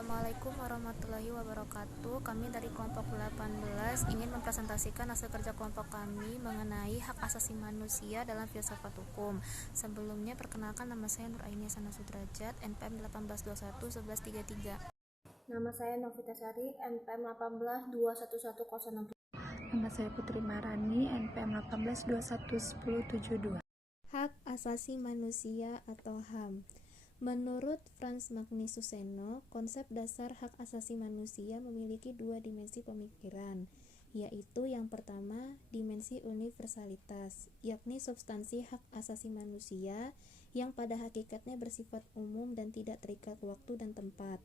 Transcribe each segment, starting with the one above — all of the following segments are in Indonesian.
Assalamualaikum warahmatullahi wabarakatuh. Kami dari kelompok 18 ingin mempresentasikan hasil kerja kelompok kami mengenai hak asasi manusia dalam filsafat hukum. Sebelumnya perkenalkan, nama saya Nur Ainia Sana Sudrajat, NPM 18211133. Nama saya Novita Sari, NPM 18211060. Nama saya Putri Marani, NPM 18211072. Hak asasi manusia atau HAM. Menurut Frans Magnus Suseno, konsep dasar hak asasi manusia memiliki dua dimensi pemikiran, yaitu yang pertama, dimensi universalitas, yakni substansi hak asasi manusia yang pada hakikatnya bersifat umum dan tidak terikat waktu dan tempat.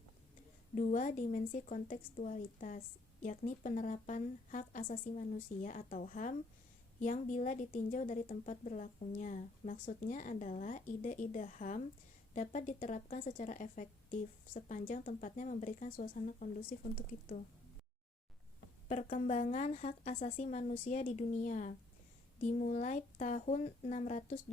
Dua, dimensi kontekstualitas, yakni penerapan hak asasi manusia atau HAM yang bila ditinjau dari tempat berlakunya. Maksudnya adalah ide-ide HAM dapat diterapkan secara efektif sepanjang tempatnya memberikan suasana kondusif untuk itu. Perkembangan hak asasi manusia di dunia dimulai tahun 622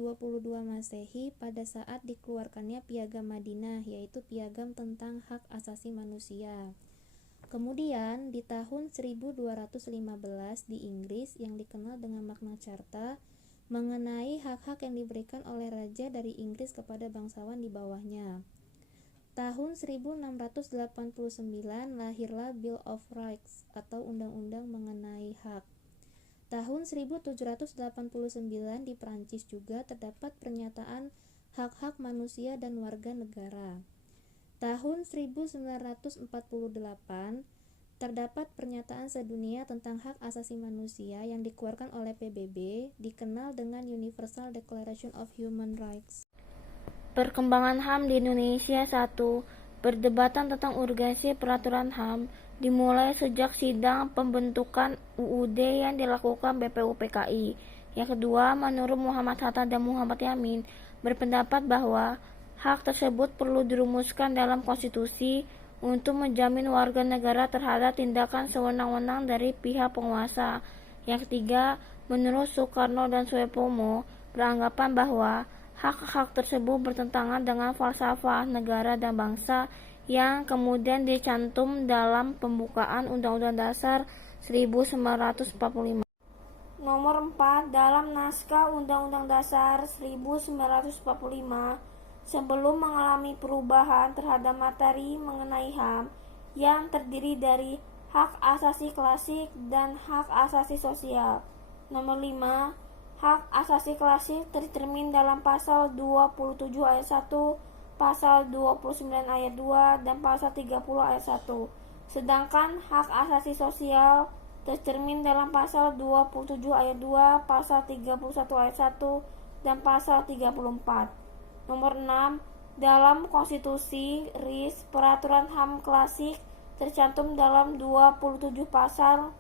Masehi pada saat dikeluarkannya Piagam Madinah, yaitu piagam tentang hak asasi manusia. Kemudian di tahun 1215 di Inggris yang dikenal dengan Magna Carta mengenai hak-hak yang diberikan oleh raja dari Inggris kepada bangsawan di bawahnya. Tahun 1689 lahirlah Bill of Rights atau Undang-Undang mengenai hak. Tahun 1789 di Prancis juga terdapat pernyataan hak-hak manusia dan warga negara. Tahun 1948 terdapat pernyataan sedunia tentang hak asasi manusia yang dikeluarkan oleh PBB, dikenal dengan Universal Declaration of Human Rights. Perkembangan HAM di Indonesia. 1. Perdebatan tentang urgensi peraturan HAM dimulai sejak sidang pembentukan UUD yang dilakukan BPUPKI. Yang kedua, menurut Muhammad Hatta dan Muhammad Yamin, berpendapat bahwa hak tersebut perlu dirumuskan dalam konstitusi untuk menjamin warga negara terhadap tindakan sewenang-wenang dari pihak penguasa. Yang ketiga, menurut Soekarno dan Suyopomo, beranggapan bahwa hak-hak tersebut bertentangan dengan falsafah negara dan bangsa yang kemudian dicantum dalam pembukaan Undang-Undang Dasar 1945. Nomor 4. Dalam naskah Undang-Undang Dasar 1945, sebelum mengalami perubahan terhadap materi mengenai HAM yang terdiri dari hak asasi klasik dan hak asasi sosial. Nomor 5. Hak asasi klasik tercermin dalam pasal 27 ayat 1, pasal 29 ayat 2, dan pasal 30 ayat 1. Sedangkan hak asasi sosial tercermin dalam pasal 27 ayat 2, pasal 31 ayat 1, dan pasal 34. Nomor 6. Dalam konstitusi RIS, peraturan HAM klasik tercantum dalam 27 pasal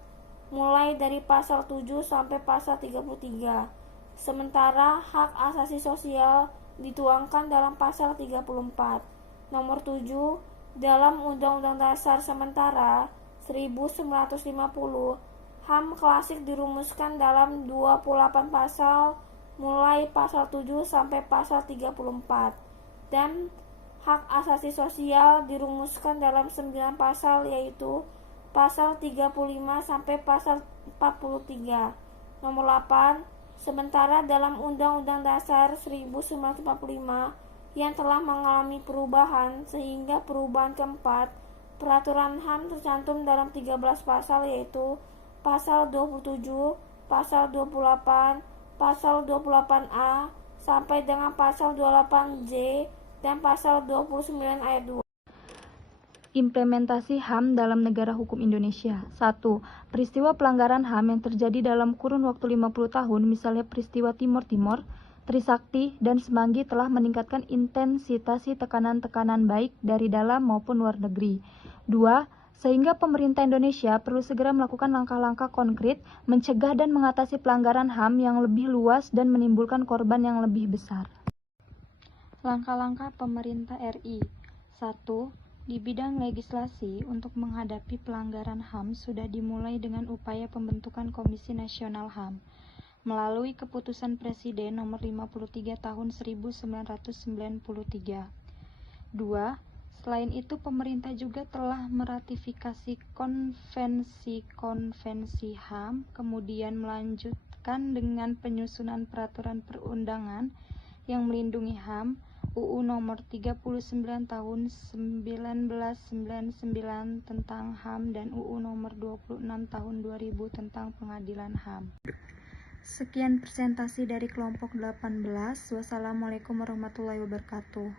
mulai dari pasal 7 sampai pasal 33. Sementara hak asasi sosial dituangkan dalam pasal 34. Nomor 7. Dalam Undang-Undang Dasar sementara 1950, HAM klasik dirumuskan dalam 28 pasal mulai pasal 7 sampai pasal 34, dan hak asasi sosial dirumuskan dalam 9 pasal, yaitu pasal 35 sampai pasal 43. Nomor 8. Sementara dalam Undang-Undang Dasar 1945 yang telah mengalami perubahan sehingga perubahan keempat, peraturan HAM tercantum dalam 13 pasal, yaitu pasal 27, pasal 28, pasal 28A sampai dengan pasal 28J, dan pasal 29 ayat 2. Implementasi HAM dalam negara hukum Indonesia. 1. Peristiwa pelanggaran HAM yang terjadi dalam kurun waktu 50 tahun, misalnya peristiwa Timor Timur, Trisakti, dan Semanggi telah meningkatkan intensitas tekanan-tekanan baik dari dalam maupun luar negeri. 2. Sehingga pemerintah Indonesia perlu segera melakukan langkah-langkah konkret mencegah dan mengatasi pelanggaran HAM yang lebih luas dan menimbulkan korban yang lebih besar. Langkah-langkah pemerintah RI. 1. Di bidang legislasi, untuk menghadapi pelanggaran HAM sudah dimulai dengan upaya pembentukan Komisi Nasional HAM melalui Keputusan Presiden Nomor 53 Tahun 1993. 2. Selain itu, pemerintah juga telah meratifikasi konvensi-konvensi HAM, kemudian melanjutkan dengan penyusunan peraturan perundangan yang melindungi HAM, UU Nomor 39 Tahun 1999 tentang HAM dan UU Nomor 26 Tahun 2000 tentang Pengadilan HAM. Sekian presentasi dari kelompok 18. Wassalamualaikum warahmatullahi wabarakatuh.